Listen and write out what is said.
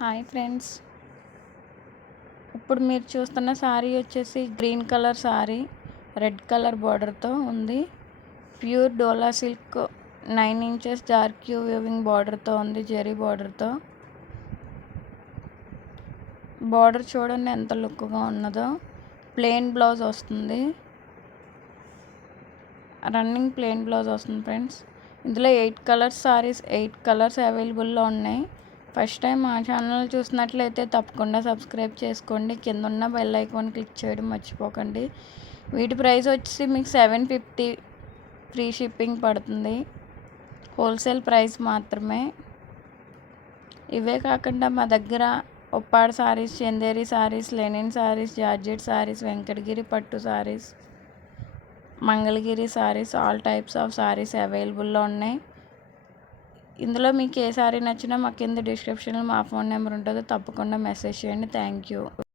Hi friends, ఇప్పుడు మీరు చూస్తున్న శారీ వచ్చేసి green colour sari, red colour బార్డర్తో ఉంది. Pure Dola silk 9 inches dark క్యూ వీవింగ్ బార్డర్తో ఉంది. జెరీ బార్డర్తో బార్డర్ చూడండి ఎంత లుక్గా ఉన్నదో. ప్లెయిన్ బ్లౌజ్ వస్తుంది, రన్నింగ్ ప్లెయిన్ బ్లౌజ్ వస్తుంది ఫ్రెండ్స్. ఇందులో 8 కలర్స్ శారీస్ 8 కలర్స్ అవైలబుల్లో ఉన్నాయి. ఫస్ట్ టైం మా ఛానల్ చూసినట్లయితే తప్పకుండా సబ్స్క్రైబ్ చేసుకోండి. కింద ఉన్న బెల్ ఐకాన్ క్లిక్ చేయడం మర్చిపోకండి. వీటి ప్రైస్ వచ్చి మీకు 750 ఫ్రీ షిప్పింగ్ పడుతుంది. హోల్సేల్ ప్రైస్ మాత్రమే. ఇవే కాకుండా మా దగ్గర ఉప్పాడ శారీస్, చందేరి శారీస్, లెనిన్ శారీస్, జార్జెట్ శారీస్, వెంకటగిరి పట్టు saris, Mangalagiri saris, all types of saris అవైలబుల్లో ఉన్నాయి. ఇందులో మీకు ఏ శారీ నచ్చినా మా కింద డిస్క్రిప్షన్లో మా ఫోన్ నెంబర్ ఉంటుందో తప్పకుండా మెసేజ్ చేయండి. Thank you.